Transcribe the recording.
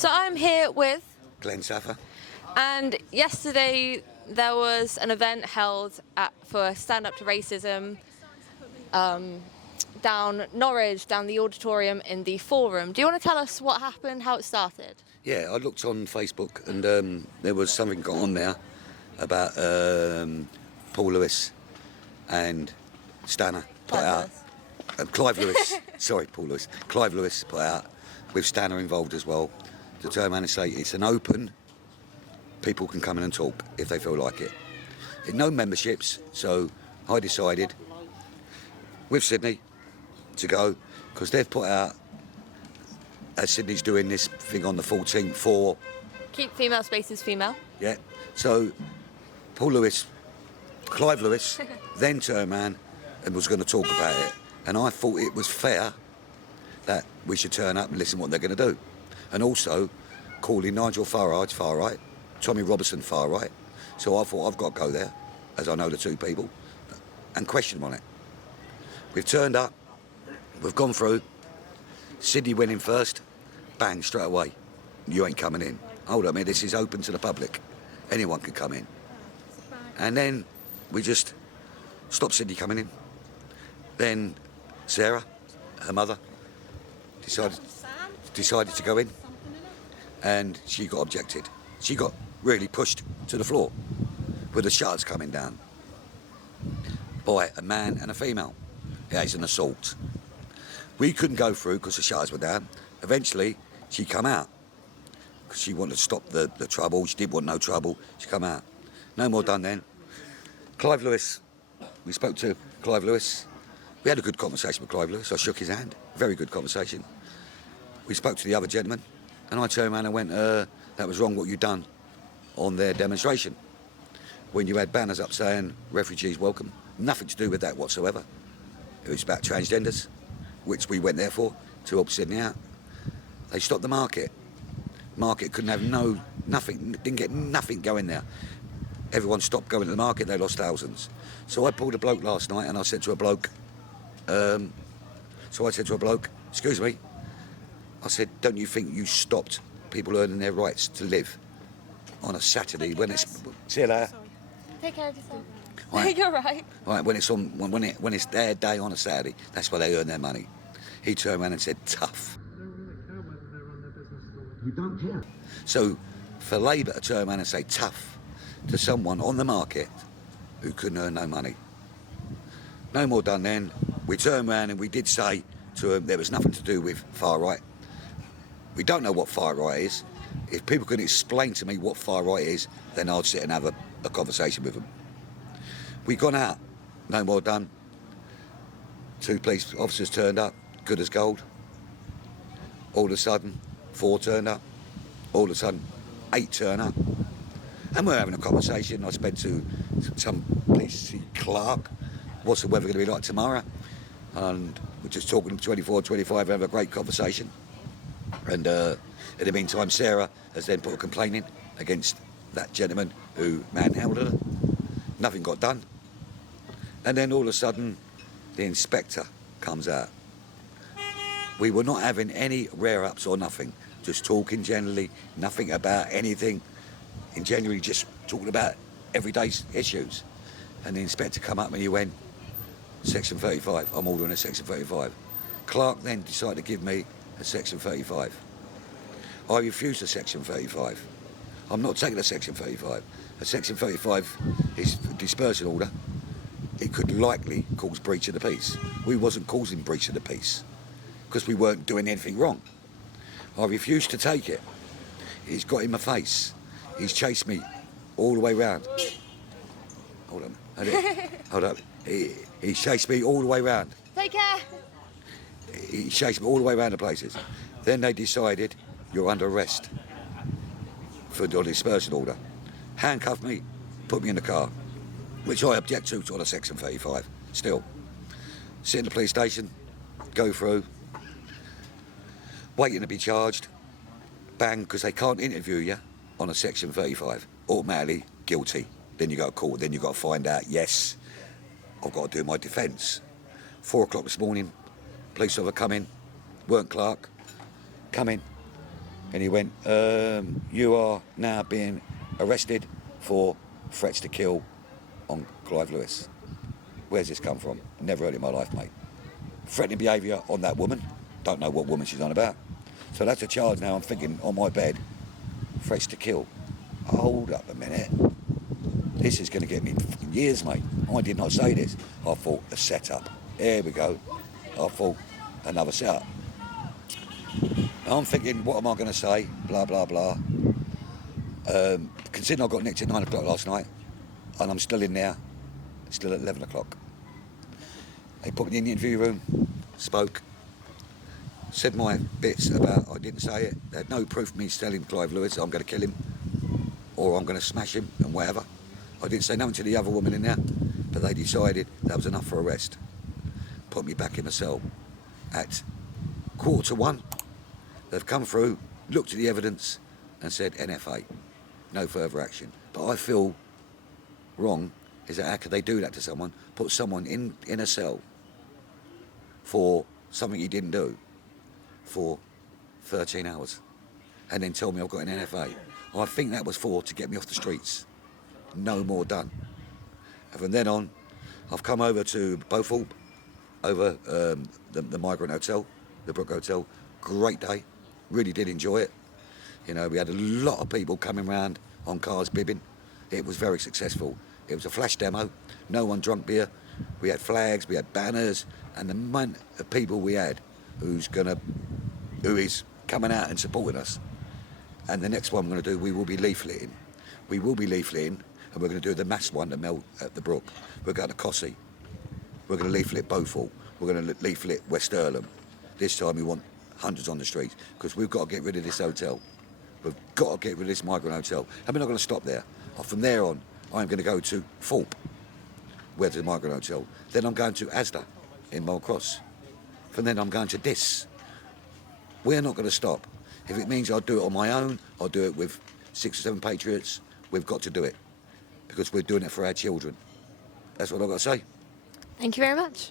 So I'm here with Glen Saffer. And yesterday there was an event held for Stand Up to Racism down Norwich, down the auditorium in the Forum. Do you want to tell us what happened, how it started? Yeah, I looked on Facebook and there was something got on there about Paul Lewis and Stanner put out. Clive Lewis, sorry, Paul Lewis. Clive Lewis put out, with Stanner involved as well, to turn around and say it's an open, people can come in and talk if they feel like it. No memberships, so I decided with Sydney to go, because they've put out, as Sydney's doing this thing on the 14th for... Keep female spaces female. Yeah, so Paul Lewis, Clive Lewis, then turned around and was going to talk about it. And I thought it was fair that we should turn up and listen what they're going to do. And also calling Nigel Farage, far right, Tommy Robertson, far right. So I thought I've got to go there, as I know the two people, and question them on it. We've turned up, we've gone through, Sydney went in first, bang, straight away. You ain't coming in. Hold on a minute, this is open to the public. Anyone can come in. And then we just stopped Sydney coming in. Then Sarah, her mother, decided to go in, and she got objected. She got really pushed to the floor with the shutters coming down by a man and a female. Yeah, it's an assault. We couldn't go through because the shutters were down. Eventually, she come out because she wanted to stop the trouble. She didn't want no trouble. She come out. No more done then. Clive Lewis, we spoke to Clive Lewis. We had a good conversation with Clive Lewis. I shook his hand. Very good conversation. We spoke to the other gentleman, and I turned around and went, that was wrong what you done on their demonstration. When you had banners up saying, refugees welcome. Nothing to do with that whatsoever. It was about transgenders, which we went there for, to help Sydney out. They stopped the market. Market couldn't have nothing, didn't get nothing going there. Everyone stopped going to the market, they lost thousands. So I pulled a bloke last night and I said to a bloke, excuse me, I said, don't you think you stopped people earning their rights to live on a Saturday when it's... See you later. Take care of yourself. Right. You're right. Right, when it's their day on a Saturday, that's where they earn their money. He turned around and said, tough. You don't care. So for Labour to turn around and say tough to someone on the market who couldn't earn no money. No more done then. We turned around and we did say to him there was nothing to do with far right. We don't know what far right is. If people can explain to me what far right is, then I'll sit and have a conversation with them. We gone out, no more done. 2 police officers turned up, good as gold. All of a sudden, 4 turned up. All of a sudden, 8 turn up. And we're having a conversation. I spoke to some police clerk. What's the weather going to be like tomorrow? And we're just talking 24, 25, having a great conversation. And in the meantime, Sarah has then put a complaint in against that gentleman who manhandled her. Nothing got done. And then all of a sudden, the inspector comes out. We were not having any rear-ups or nothing, just talking generally, nothing about anything. In January, just talking about everyday issues. And the inspector come up and he went, Section 35, I'm ordering a Section 35. Clark then decided to give me a Section 35. I refused a Section 35. I'm not taking a Section 35. A Section 35 is a dispersal order. It could likely cause breach of the peace. We wasn't causing breach of the peace because we weren't doing anything wrong. I refused to take it. He's got in my face. He's chased me all the way round. Hold on. Hold up. He chased me all the way round. Take care. He chased me all the way around the places. Then they decided, you're under arrest for the dispersal order. Handcuffed me, put me in the car, which I object to on a Section 35, still. Sit in the police station, go through, waiting to be charged, bang, because they can't interview you on a Section 35, automatically guilty. Then you go to court, then you got to find out, yes, I've got to do my defence. 4 o'clock this morning, police officer come in, weren't Clark, come in, And he went, you are now being arrested for threats to kill on Clive Lewis. Where's this come from? Never heard it in my life, mate. Threatening behaviour on that woman. Don't know what woman she's on about. So that's a charge now. I'm thinking on my bed, threats to kill. Hold up a minute. This is going to get me years, mate. I did not say this. I thought a setup. Here we go. I thought another setup. I'm thinking, what am I going to say? Blah, blah, blah. Considering I got nicked at 9 o'clock last night, and I'm still in there, still at 11 o'clock. They put me in the interview room, spoke, said my bits about I didn't say it. They had no proof of me telling Clive Lewis I'm going to kill him or I'm going to smash him and whatever. I didn't say nothing to the other woman in there, but they decided that was enough for arrest. Put me back in the cell. At 1:45, they've come through, looked at the evidence and said NFA, no further action. But I feel wrong is that how could they do that to someone, put someone in a cell for something he didn't do for 13 hours and then tell me I've got an NFA. I think that was to get me off the streets. No more done. And from then on, I've come over to Bowthorpe, over the Migrant Hotel, the Brooke Hotel. Great day, really did enjoy it. You know, we had a lot of people coming round on cars bibbing. It was very successful. It was a flash demo, no one drunk beer. We had flags, we had banners, and the amount of people we had who is coming out and supporting us. And the next one we're going to do, we will be leafleting. We will be leafleting, and we're going to do the mass one at the Brook. We're going to Cossey. We're going to leaflet Bowthorpe. We're going to leaflet West Earlham. This time we want hundreds on the streets, because we've got to get rid of this hotel. We've got to get rid of this migrant hotel. And we're not going to stop there. From there on, I'm going to go to Thorpe, where the migrant hotel. Then I'm going to Asda in Mole Cross. From then I'm going to this. We're not going to stop. If it means I'll do it on my own, I'll do it with 6 or 7 patriots. We've got to do it, because we're doing it for our children. That's what I've got to say. Thank you very much.